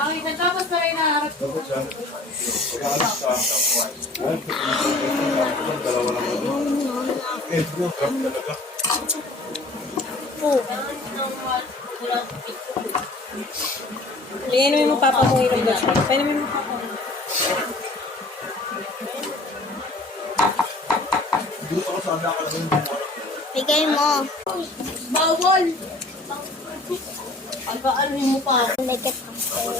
Tapos na rin naharap ko. Painumin mo papa mo yung gusto. Painumin mo papa mo. Bigay mo. Bawal! Alba-alhin mo pa. Legit ako.